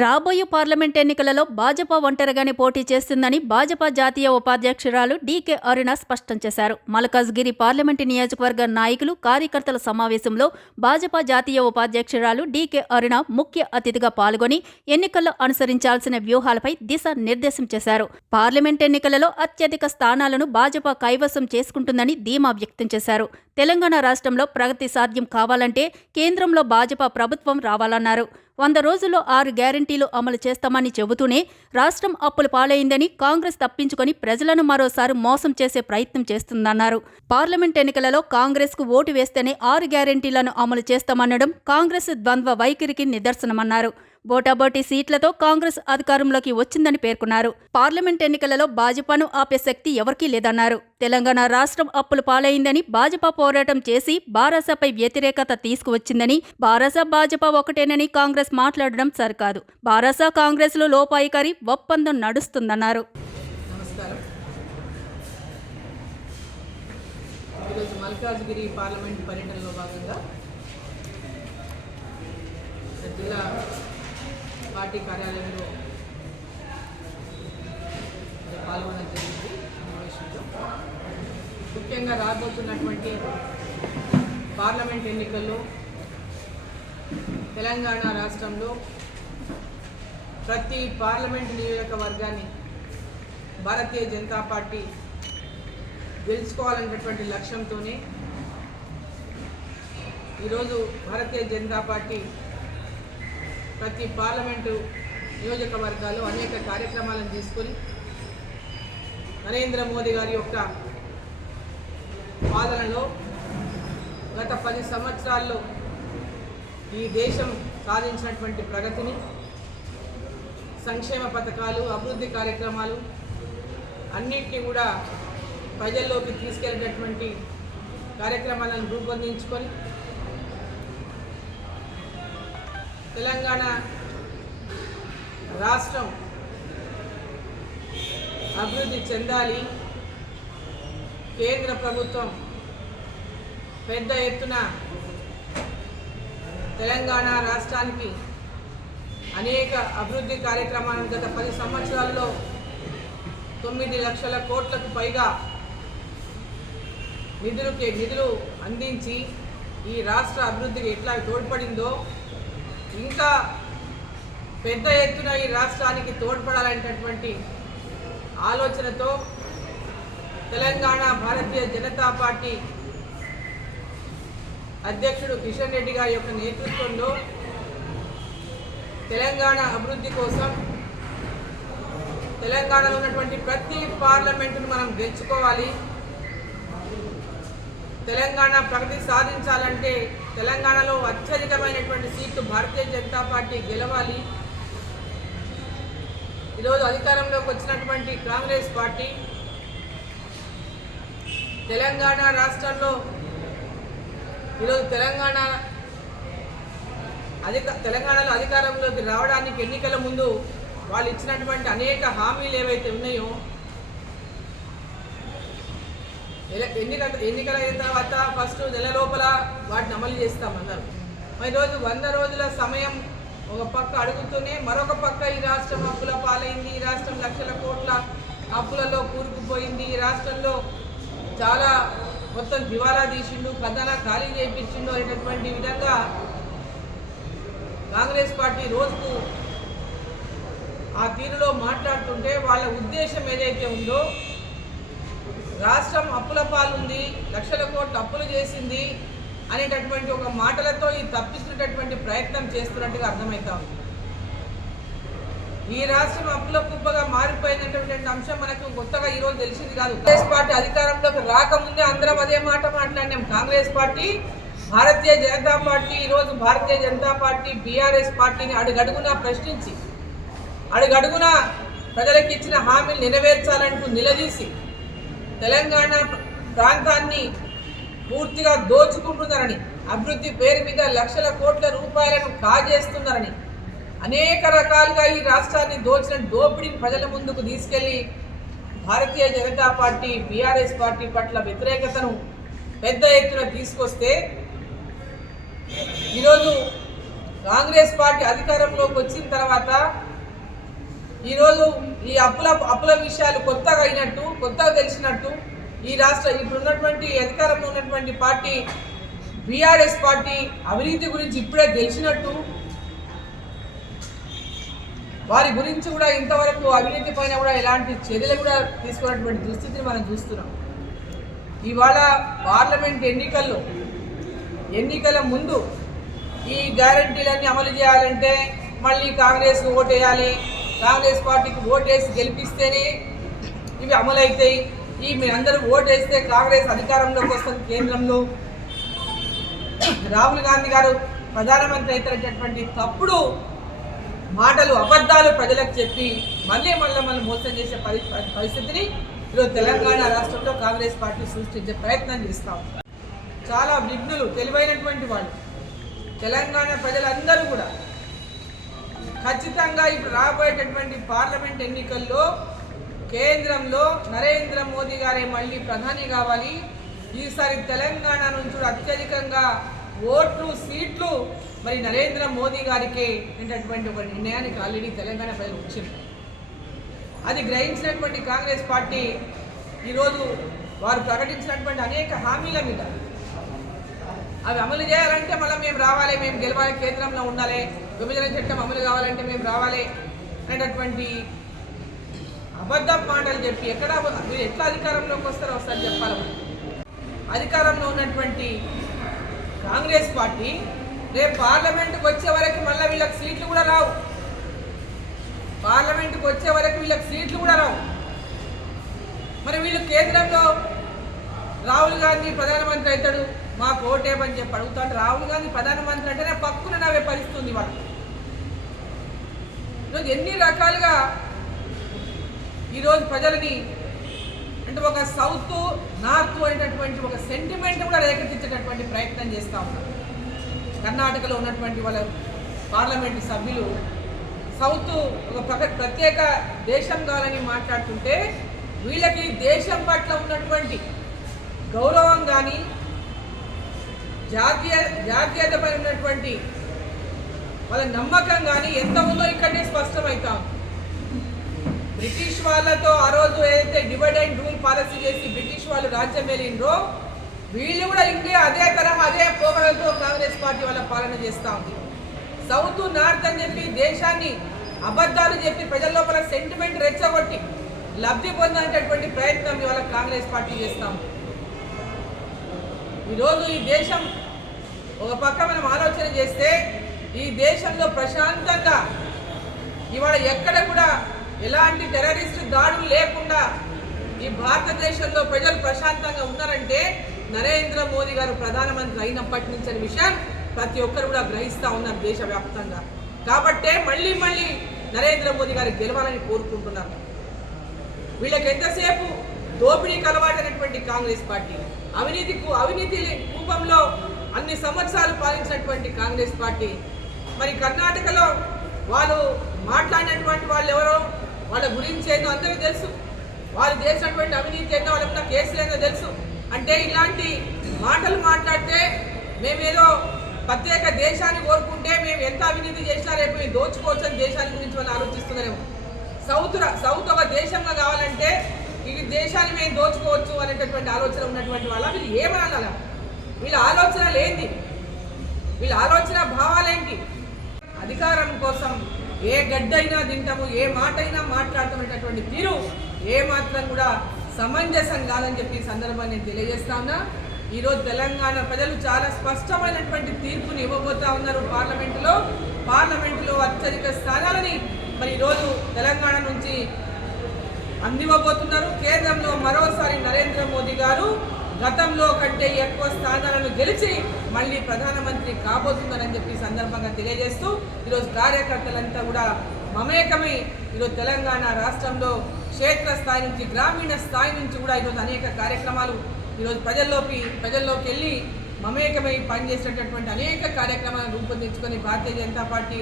రాబోయే పార్లమెంట్ ఎన్నికలలో భాజపా ఒంటరిగానే పోటీ చేస్తుందని భాజపా జాతీయ ఉపాధ్యక్షురాలు డీకే అరుణ స్పష్టం చేశారు. మల్కాజ్గిరి పార్లమెంటు నియోజకవర్గ నాయకులు, కార్యకర్తల సమావేశంలో భాజపా జాతీయ ఉపాధ్యక్షురాలు డీకే అరుణ ముఖ్య అతిథిగా పాల్గొని ఎన్నికల్లో అనుసరించాల్సిన వ్యూహాలపై దిశ నిర్దేశం చేశారు. పార్లమెంట్ ఎన్నికలలో అత్యధిక స్థానాలను భాజపా కైవసం చేసుకుంటుందని ధీమా వ్యక్తం చేశారు. తెలంగాణ రాష్ట్రంలో ప్రగతి సాధ్యం కావాలంటే కేంద్రంలో భాజపా ప్రభుత్వం రావాలన్నారు. 100 రోజుల్లో 6 గ్యారంటీలు అమలు చేస్తామని చెబుతూనే రాష్ట్రం అప్పుల పాలైందని, కాంగ్రెస్ తప్పించుకొని ప్రజలను మరోసారి మోసం చేసే ప్రయత్నం చేస్తుందన్నారు. పార్లమెంట్ ఎన్నికలలో కాంగ్రెస్కు ఓటు వేస్తేనే 6 గ్యారంటీలను అమలు చేస్తామనడం కాంగ్రెస్ ద్వంద్వ వైఖరికి నిదర్శనమన్నారు. బోటాబోటీ సీట్లతో కాంగ్రెస్ అధికారంలోకి వచ్చిందని పేర్కొన్నారు. పార్లమెంట్ ఎన్నికలలో భాజపాను ఆపే శక్తి ఎవరికీ లేదన్నారు. తెలంగాణ రాష్ట్రం అప్పుల పాలైందని భాజపా పోరాటం చేసి బారాసాపై వ్యతిరేకత తీసుకువచ్చిందని, బారాసా భాజపా ఒకటేనని కాంగ్రెస్ మాట్లాడడం సరికాదు. బారాసా కాంగ్రెస్లో లోపాయికారి ఒప్పందం నడుస్తుందన్నారు. మల్కాజ్గిరి పార్లమెంట్ పర్యటనలో భాగంగా జిల్లా పార్టీ కార్యాలయంలో పాల్గొనడం జరిగింది. సమావేశంలో ముఖ్యంగా రాబోతున్నటువంటి పార్లమెంట్ ఎన్నికల్లో తెలంగాణ రాష్ట్రంలో ప్రతి పార్లమెంట్ నియోజకవర్గాన్ని భారతీయ జనతా పార్టీ గెలుచుకోవాలనేటటువంటి లక్ష్యంతోనే ఈరోజు భారతీయ జనతా పార్టీ ప్రతి పార్లమెంటు నియోజకవర్గాల్లో అనేక కార్యక్రమాలను తీసుకొని నరేంద్ర మోదీ గారి యొక్క పాలనలో గత 10 సంవత్సరాల్లో ఈ దేశం సాధించినటువంటి ప్రగతిని, సంక్షేమ పథకాలు, అభివృద్ధి కార్యక్రమాలు అన్నిటినీ కూడా ప్రజల్లోకి తీసుకెళ్లేటటువంటి కార్యక్రమాలను రూపొందించుకొని తెలంగాణ రాష్ట్రం అభివృద్ధి చెందాలి, కేంద్ర ప్రభుత్వం పెద్ద ఎత్తున తెలంగాణ రాష్ట్రానికి అనేక అభివృద్ధి కార్యక్రమాలను గత 10 సంవత్సరాల్లో 9 లక్షల కోట్లకు పైగా నిధులు అందించి ఈ రాష్ట్ర అభివృద్ధికి ఎట్లా తోడ్పడిందో ఇంకా పెద్ద ఎత్తున ఈ రాష్ట్రానికి తోడ్పడాలనేటటువంటి ఆలోచనతో తెలంగాణ భారతీయ జనతా పార్టీ అధ్యక్షుడు కిషన్ రెడ్డి గారి యొక్క నేతృత్వంలో తెలంగాణ అభివృద్ధి కోసం తెలంగాణలో ఉన్నటువంటి ప్రతి పార్లమెంటును మనం గెలుచుకోవాలి, తెలంగాణ ప్రగతి సాధించాలంటే తెలంగాణలో అత్యధికమైనటువంటి సీట్లు భారతీయ జనతా పార్టీ గెలవాలి. ఈరోజు అధికారంలోకి వచ్చినటువంటి కాంగ్రెస్ పార్టీ తెలంగాణ రాష్ట్రంలో ఈరోజు తెలంగాణలో అధికారంలోకి రావడానికి ఎన్నికల ముందు వాళ్ళు ఇచ్చినటువంటి అనేక హామీలు ఏవైతే ఉన్నాయో ఎన్నికల అయిన తర్వాత ఫస్ట్ నెల లోపల వాటిని అమలు చేస్తామన్నారు. మరి ఈరోజు 100 రోజుల సమయం ఒక పక్క అడుగుతూనే మరొక పక్క ఈ రాష్ట్రం అప్పుల పాలైంది, ఈ రాష్ట్రం లక్షల కోట్ల అప్పులలో కూరుకుపోయింది, ఈ రాష్ట్రంలో చాలా మొత్తం దివాలా తీసిండు, ఖజానా ఖాళీ చేయించిండు అనేటటువంటి విధంగా కాంగ్రెస్ పార్టీ రోజుకు ఆ తీరులో మాట్లాడుతుంటే వాళ్ళ ఉద్దేశం ఏదైతే ఉందో రాష్ట్రం అప్పుల పాలుంది, లక్షల కోట్ల అప్పులు చేసింది అనేటటువంటి ఒక మాటలతో ఈ తప్పించుకునేటటువంటి ప్రయత్నం చేస్తున్నట్టుగా అర్థమవుతా ఉంది. ఈ రాష్ట్రం అప్పుల కుప్పగా మారిపోయినటువంటి అంశం మనకు కొత్తగా ఈరోజు తెలిసింది కాదు. కాంగ్రెస్ పార్టీ అధికారంలోకి రాకముందే అందరం అదే మాట మాట్లాడినాం. కాంగ్రెస్ పార్టీ, భారతీయ జనతా పార్టీ ఈరోజు భారతీయ జనతా పార్టీ బీఆర్ఎస్ పార్టీని అడుగడుగునా ప్రశ్నించి అడుగడుగునా ప్రజలకు ఇచ్చిన హామీలు నెరవేర్చాలంటూ నిలదీసి తెలంగాణ ప్రాంతాన్ని పూర్తిగా దోచుకుంటున్నారని, అభివృద్ధి పేరు మీద లక్షల కోట్ల రూపాయలను కాజేస్తున్నారని, అనేక రకాలుగా ఈ రాష్ట్రాన్ని దోచిన దోపిడీని ప్రజల ముందుకు తీసుకెళ్లి Bharatiya Janata party BRS party పట్ల వ్యతిరేకతను పెద్ద ఎత్తున తీసుకొస్తే ఈరోజు కాంగ్రెస్ పార్టీ అధికారంలోకి వచ్చిన తర్వాత ఈరోజు ఈ అప్పుల విషయాలు కొత్తగా అయినట్టు, కొత్తగా తెలిసినట్టు ఈ రాష్ట్ర ఇప్పుడున్నటువంటి అధికారంలో ఉన్నటువంటి పార్టీ బీఆర్ఎస్ పార్టీ అవినీతి గురించి ఇప్పుడే తెలిసినట్టు, వారి గురించి కూడా ఇంతవరకు అవినీతి పైన కూడా ఎలాంటి చర్యలు కూడా తీసుకున్నటువంటి దుస్థితిని మనం చూస్తున్నాం. ఇవాళ పార్లమెంట్ ఎన్నికల ముందు ఈ గ్యారంటీలన్నీ అమలు చేయాలంటే మళ్ళీ కాంగ్రెస్ ఓటేయాలి, కాంగ్రెస్ పార్టీకి ఓటేసి గెలిపిస్తేనే ఇవి అమలవుతాయి, మీ అందరూ ఓటేస్తే కాంగ్రెస్ అధికారంలోకి వస్తుంది, కేంద్రంలో రాహుల్ గాంధీ గారు ప్రధానమంత్రి అవుతారనేటటువంటి తప్పుడు మాటలు, అబద్ధాలు ప్రజలకు చెప్పి మళ్ళీ మోసం చేసే పరిస్థితిని ఈరోజు తెలంగాణ రాష్ట్రంలో కాంగ్రెస్ పార్టీ సృష్టించే ప్రయత్నం చేస్తాం. చాలా విఘ్నులు, తెలివైనటువంటి వాళ్ళు తెలంగాణ ప్రజలందరూ కూడా ఖచ్చితంగా ఇప్పుడు రాబోయేటటువంటి పార్లమెంట్ ఎన్నికల్లో కేంద్రంలో నరేంద్ర మోదీ గారే మళ్ళీ ప్రధాని కావాలి, ఈసారి తెలంగాణ నుంచి అత్యధికంగా ఓట్లు, సీట్లు మరి నరేంద్ర మోదీ గారికి అనేటటువంటి ఒక నిర్ణయానికి ఆల్రెడీ తెలంగాణ ప్రజలు వచ్చింది. అది గ్రహించినటువంటి కాంగ్రెస్ పార్టీ ఈరోజు వారు ప్రకటించినటువంటి అనేక హామీల మీద అవి అమలు చేయాలంటే మళ్ళీ మేము రావాలి, మేము గెలవాలి, కేంద్రంలో ఉండాలి, విభజన చట్టం అమలు కావాలంటే మేము రావాలి అనేటటువంటి అబద్ధ మాటలు చెప్పి మీరు ఎట్లా అధికారంలోకి వస్తారో ఒకసారి చెప్పాలి. అధికారంలో ఉన్నటువంటి కాంగ్రెస్ పార్టీ రేపు పార్లమెంట్కి వచ్చే వరకు మళ్ళీ వీళ్ళకి సీట్లు కూడా రావు, పార్లమెంట్కి వచ్చే వరకు వీళ్ళకి సీట్లు కూడా రావు. మరి వీళ్ళు కేంద్రంలో రాహుల్ గాంధీ ప్రధానమంత్రి అవుతాడు, మాకు ఓటేమని చెప్పి అడుగుతాడు. రాహుల్ గాంధీ ప్రధానమంత్రి అంటేనే పక్కున నవ్వే పరిస్థితుంది వాళ్ళకి. ఈరోజు ఎన్ని రకాలుగా ఈరోజు ప్రజలని అంటే ఒక సౌత్ నార్త్ అనేటటువంటి ఒక సెంటిమెంట్ కూడా రేకెత్తించేటటువంటి ప్రయత్నం చేస్తూ ఉన్నారు. కర్ణాటకలో ఉన్నటువంటి వాళ్ళ పార్లమెంటు సభ్యులు సౌత్ ఒక ప్రత్యేక దేశం కావాలని మాట్లాడుతుంటే వీళ్ళకి దేశం పట్ల ఉన్నటువంటి గౌరవం కానీ జాతీయతపై ఉన్నటువంటి వాళ్ళ నమ్మకం కానీ ఎంత ఉందో ఇక్కడనే స్పష్టమవుతాం. బ్రిటిష్ వాళ్ళతో ఆ రోజు ఏదైతే డివైడ్ అండ్ రూల్ పాలసీ చేసి బ్రిటిష్ వాళ్ళు రాజ్యం వెళ్ళిండ్రో వీళ్ళు కూడా ఇండియా అదే తరహా అదే పోకడలతో కాంగ్రెస్ పార్టీ వాళ్ళ పాలన చేస్తూ ఉంది. సౌత్ నార్త్ అని చెప్పి దేశాన్ని అబద్ధాలు చెప్పి ప్రజల లోపల సెంటిమెంట్ రెచ్చగొట్టి లబ్ధి పొందేటటువంటి ప్రయత్నం ఇవాళ కాంగ్రెస్ పార్టీ చేస్తాం. ఈరోజు ఈ దేశం ఒక పక్క మనం ఆలోచన చేస్తే ఈ దేశంలో ప్రశాంతంగా ఇవాళ ఎక్కడ కూడా ఎలాంటి టెర్రరిస్ట్ దాడులు లేకుండా ఈ భారతదేశంలో ప్రజలు ప్రశాంతంగా ఉన్నారంటే నరేంద్ర మోదీ గారు ప్రధానమంత్రి అయినప్పటి నుంచి అనే విషయం ప్రతి ఒక్కరు కూడా గ్రహిస్తూ ఉన్నారు దేశవ్యాప్తంగా. కాబట్టే మళ్ళీ నరేంద్ర మోదీ గారు గెలవాలని కోరుకుంటున్నారు. వీళ్ళకి ఎంతసేపు దోపిడీకి అలవాటైనటువంటి కాంగ్రెస్ పార్టీ, అవినీతి రూపంలో అన్ని సంవత్సరాలు పాలించినటువంటి కాంగ్రెస్ పార్టీ మరి కర్ణాటకలో వాళ్ళు మాట్లాడినటువంటి వాళ్ళు ఎవరో, వాళ్ళ గురించి ఏందో అందరికీ తెలుసు, వాళ్ళు చేసినటువంటి అవినీతి ఏందో, వాళ్ళకున్న కేసులు ఏందో తెలుసు. అంటే ఇలాంటి మాటలు మాట్లాడితే మేమేదో ప్రత్యేక దేశాన్ని కోరుకుంటే మేము ఎంత అవినీతి చేసినా రేపు మేము దోచుకోవచ్చని దేశాన్ని గురించి వాళ్ళు ఆలోచిస్తున్నారేమో. సౌత్ ఒక దేశంగా కావాలంటే ఈ దేశాన్ని మేము దోచుకోవచ్చు అనేటటువంటి ఆలోచన ఉన్నటువంటి వాళ్ళ వీళ్ళు ఏమనాల, వీళ్ళ ఆలోచనలు ఏంటి, వీళ్ళ ఆలోచన భావాలేంటి? అధికారం కోసం ఏ గడ్డైనా తింటాము, ఏ మాట అయినా మాట్లాడుతున్నటువంటి తీరు ఏ మాత్రం కూడా సమంజసం కాదని చెప్పి ఈ సందర్భాన్ని నేను తెలియజేస్తా ఉన్నా. ఈరోజు తెలంగాణ ప్రజలు చాలా స్పష్టమైనటువంటి తీర్పుని ఇవ్వబోతా ఉన్నారు. పార్లమెంటులో అత్యధిక స్థానాలని మరి ఈరోజు తెలంగాణ నుంచి అందివ్వబోతున్నారు. కేంద్రంలో మరోసారి నరేంద్ర మోదీ గారు గతంలో కంటే ఎక్కువ స్థానాలను గెలిచి మళ్ళీ ప్రధానమంత్రి కాబోతుందని చెప్పి సందర్భంగా తెలియజేస్తూ ఈరోజు కార్యకర్తలంతా కూడా మమేకమై ఈరోజు తెలంగాణ రాష్ట్రంలో క్షేత్రస్థాయి నుంచి గ్రామీణ స్థాయి నుంచి కూడా ఈరోజు అనేక కార్యక్రమాలు ఈరోజు ప్రజల్లోకి వెళ్ళి మమేకమై పనిచేసేటటువంటి అనేక కార్యక్రమాలను రూపొందించుకొని భారతీయ జనతా పార్టీ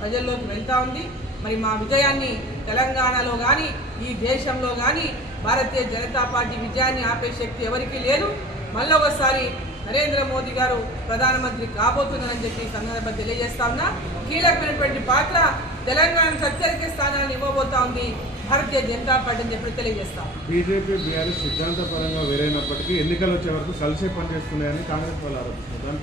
ప్రజల్లోకి వెళ్తూ ఉంది. మరి మా విజయాన్ని తెలంగాణలో కానీ ఈ దేశంలో కానీ భారతీయ జనతా పార్టీ విజయాన్ని ఆపే శక్తి ఎవరికీ లేదు. మళ్ళీ ఒకసారి నరేంద్ర మోదీ గారు ప్రధానమంత్రి కాబోతున్నారని చెప్పి ఈ సందర్భంగా తెలియజేస్తా ఉన్నా. కీలకమైనటువంటి పాత్ర తెలంగాణకు అత్యధిక స్థానాలను ఇవ్వబోతా ఉంది భారతీయ జనతా పార్టీ అని చెప్పి తెలియజేస్తాం. బీజేపీ బీఆర్ఎస్ సిద్ధాంతపరంగా వేరైనప్పటికీ ఎన్నికలు వచ్చే వరకు కలిసే పనిచేస్తున్నాయని కాంగ్రెస్ వాళ్ళు ఆరోపిస్తున్నారు.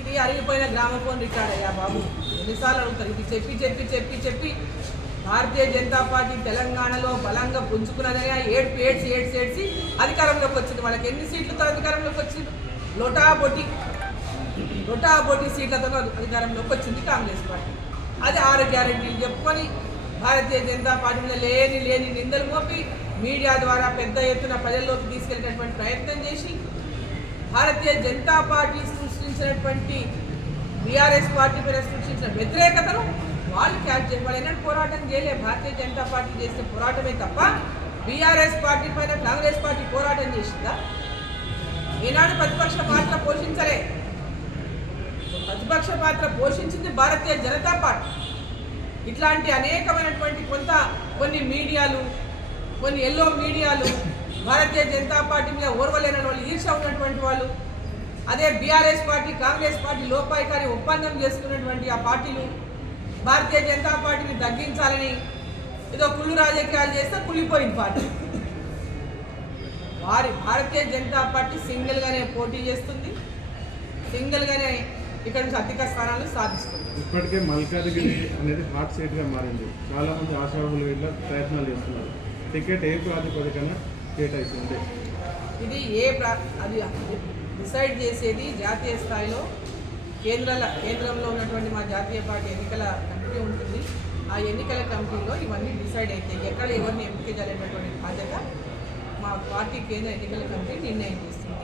ఇది అరిగిపోయిన గ్రామఫోన్ రికార్డ్ అయ్యా బాబు, ఎన్నిసార్లు అడుగుతారు. ఇది చెప్పి చెప్పి చెప్పి చెప్పి భారతీయ జనతా పార్టీ తెలంగాణలో బలంగా పుంజుకున్నదని ఏడ్చి అధికారంలోకి వచ్చింది. వాళ్ళకి ఎన్ని సీట్లతో అధికారంలోకి వచ్చింది? లోటాబొటి సీట్లతో అధికారంలోకి వచ్చింది కాంగ్రెస్ పార్టీ. అది 6 గ్యారెంటీలు చెప్పుకొని భారతీయ జనతా పార్టీ మీద లేని నిందలు మోపి మీడియా ద్వారా పెద్ద ఎత్తున ప్రజల్లోకి తీసుకెళ్లేటటువంటి ప్రయత్నం చేసి భారతీయ జనతా పార్టీ సృష్టించినటువంటి బీఆర్ఎస్ పార్టీ పైన సృష్టించిన వ్యతిరేకతను వాళ్ళు క్యాచ్ చేయాలి. ఎన్నడూ పోరాటం చేయలే. భారతీయ జనతా పార్టీ చేసిన పోరాటమే తప్ప బీఆర్ఎస్ పార్టీ పైన కాంగ్రెస్ పార్టీ పోరాటం చేసిందా? ఈనాడు ప్రతిపక్ష పాత్ర పోషించలే. ప్రతిపక్ష పాత్ర పోషించింది భారతీయ జనతా పార్టీ. ఇట్లాంటి అనేకమైనటువంటి కొన్ని మీడియాలు, కొన్ని ఎల్లో మీడియాలు భారతీయ జనతా పార్టీ మీద ఓర్వలేని వాళ్ళు, ఈర్ష ఉన్నటువంటి వాళ్ళు, అదే బీఆర్ఎస్ పార్టీ కాంగ్రెస్ పార్టీ లోపాయికారి ఒప్పందం చేసుకున్నటువంటి ఆ పార్టీలు భారతీయ జనతా పార్టీని తగ్గించాలని ఏదో కుళ్ళు రాజకీయాలు చేస్తే కుళ్ళిపోయింది పార్టీ. భారతీయ జనతా పార్టీ సింగిల్గానే పోటీ చేస్తుంది, సింగిల్గానే ఇక్కడ నుంచి అధిక స్థానాలు సాధిస్తుంది. ఇప్పటికే మల్కాజ్గిరి అనేది హాట్ సీట్గా మారింది. చాలా మంది ఆశావాహులు వీళ్ళ ప్రయత్నాలు చేస్తున్నారు. టికెట్ ఏ ప్రాతిపదికన కేటాయిస్తుంది? ఇది అది డిసైడ్ చేసేది జాతీయ స్థాయిలో కేంద్రంలో ఉన్నటువంటి మా జాతీయ పార్టీ ఎన్నికల కమిటీ ఉంటుంది. ఆ ఎన్నికల కమిటీలో ఇవన్నీ డిసైడ్ అవుతాయి. ఎక్కడ ఎవరిని ఎంపిక చేయాలనేటువంటి బాధ్యత మా పార్టీ కేంద్ర ఎన్నికల కమిటీ నిర్ణయం చేస్తుంది.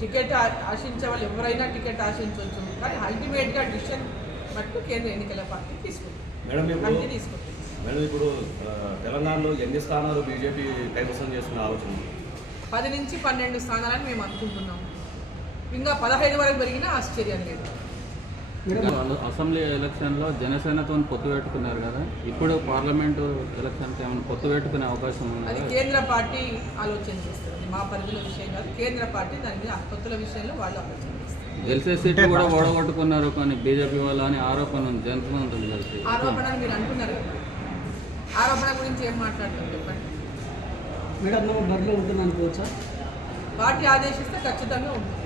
టికెట్ ఆశించే వాళ్ళు ఎవరైనా టికెట్ ఆశించవచ్చు, కానీ అల్టిమేట్గా డిసిషన్ మటుకు కేంద్ర ఎన్నికల పార్టీ తీసుకుంటుంది. మేడం ఇప్పుడు తెలంగాణలో ఎన్ని స్థానాలు బీజేపీ కైవసం చేసుకునే ఆలోచన? 10 నుంచి 12 స్థానాలని మేము అనుకుంటున్నాము. ఇంకా 15 వరకు పెరిగినా ఆశ్చర్యం లేదు. అసెంబ్లీ ఎలక్షన్లో జనసేనతో పొత్తు పెట్టుకున్నారు కదా, ఇప్పుడు పార్లమెంటు ఎలక్షన్కి ఏమైనా పొత్తు పెట్టుకునే అవకాశం ఉంది? అది కేంద్ర పార్టీ ఆలోచన చేస్తుంది, మా పరిధిలో విషయం కాదు. కేంద్ర పార్టీ దాని మీద పొత్తుల విషయంలో వాళ్ళు ఆలోచన చేస్తారు. గెలిచే సీట్లు కూడా ఓడగొట్టుకున్నారు కానీ బీజేపీ వాళ్ళు అని ఆరోపణ ఉంది. ఎంతమంది కలిసి ఆరోపణ మీరు అంటున్నారు కదా, ఆరోపణ గురించి ఏం మాట్లాడుతున్నారు చెప్పండి. మేడం బరిలో ఉంటుంది అనుకోవచ్చా? పార్టీ ఆదేశిస్తే ఖచ్చితంగా ఉంటుంది.